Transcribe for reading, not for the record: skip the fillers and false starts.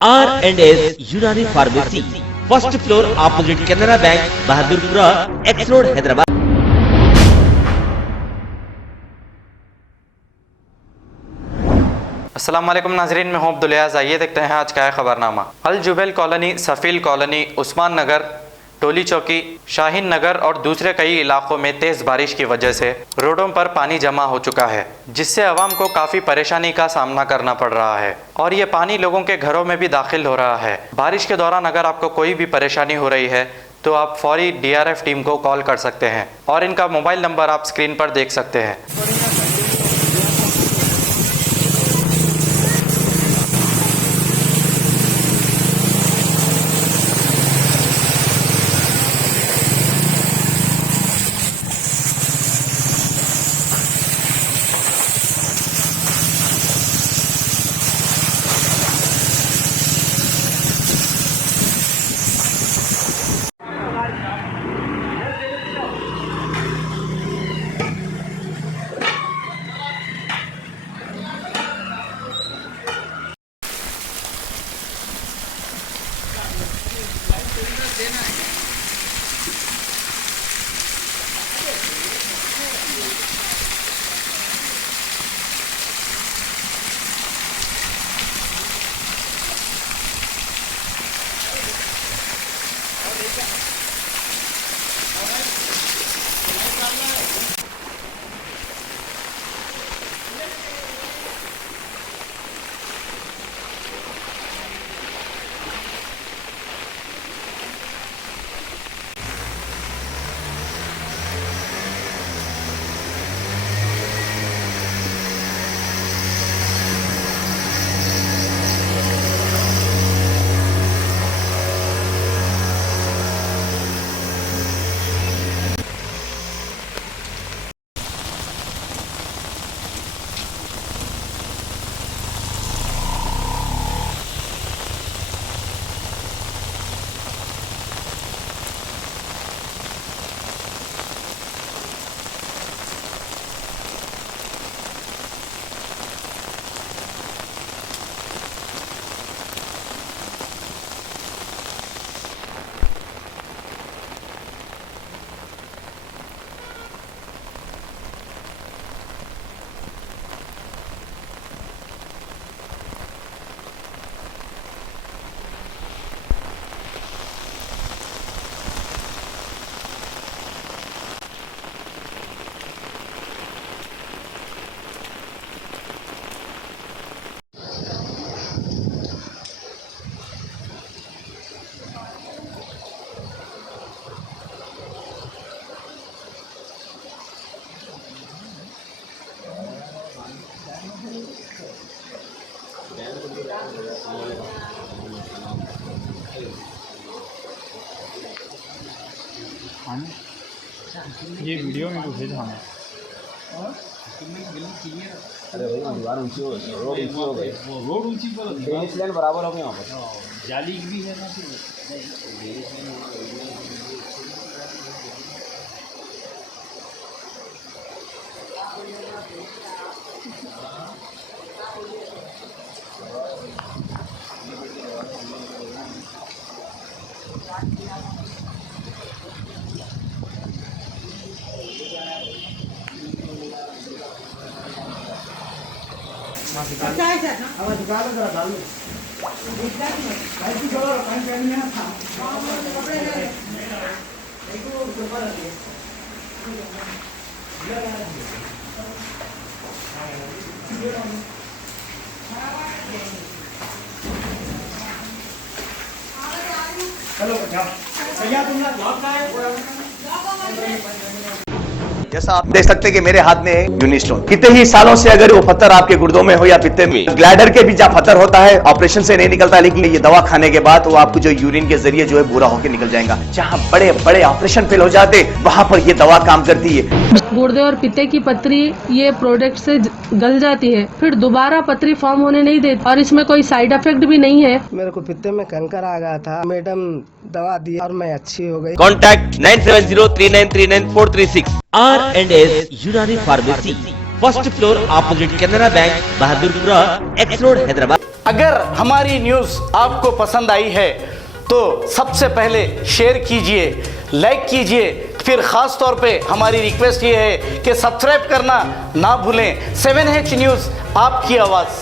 R&S यूनानी pharmacy, first floor opposite Canara bank, Bahadurpura, x road, Hyderabad. अस्सलाम वालेकुम नाजरीन, मैं हूं अब्दुल याज़। आइए देखते हैं आज का है खबरनामा। Al Jubail colony, Safeel colony, Usman Nagar, Toli Chowki, Shaheen नगर और दूसरे कई इलाकों में तेज़ बारिश की वजह से रोडों पर पानी जमा हो चुका है, जिससे आवाम को काफ़ी परेशानी का सामना करना पड़ रहा है और ये पानी लोगों के घरों में भी दाखिल हो रहा है। बारिश के दौरान अगर आपको कोई भी परेशानी हो रही है तो आप फौरी DRF टीम को कॉल कर सकते हैं और इनका मोबाइल नंबर आप स्क्रीन पर देख सकते हैं। ये वीडियो में कुछ है। अरे भाई दीवार ऊंची हो गई, रोड ऊंची हो गई, रोड ऊंची पर टेनिस लैंड बराबर हो गई वहाँ पर। जाली भी है ना। जैसा आप देख सकते हैं कि मेरे हाथ में है यूनिस्टोन। कितने ही सालों से अगर वो पत्थर आपके गुर्दों में हो या पित्ते में, ग्लैडर के भी जब पत्थर होता है ऑपरेशन से नहीं निकलता, लेकिन ये दवा खाने के बाद वो आपको जो यूरिन के जरिए जो है पूरा होकर निकल जाएगा। जहाँ बड़े बड़े ऑपरेशन फेल हो जाते वहां पर ये दवा काम करती है। गुर्दे और पित्ते की पथरी ये प्रोडक्ट से गल जाती है, फिर दोबारा पथरी फॉर्म होने नहीं देती और इसमें कोई साइड इफेक्ट भी नहीं है। मेरे को पित्ते में कैंकर आ गया था, मैडम दवा दी और मैं अच्छी हो गई। कॉन्टैक्ट 9703939436। R&S यूनानी pharmacy, first floor opposite Canara bank, Bahadurpura, x road, Hyderabad. अगर हमारी न्यूज़ आपको पसंद आई है तो सबसे पहले शेयर कीजिए, लाइक कीजिए, फिर ख़ास तौर पे हमारी रिक्वेस्ट ये है कि सब्सक्राइब करना ना भूलें। 7H न्यूज़, आपकी आवाज़।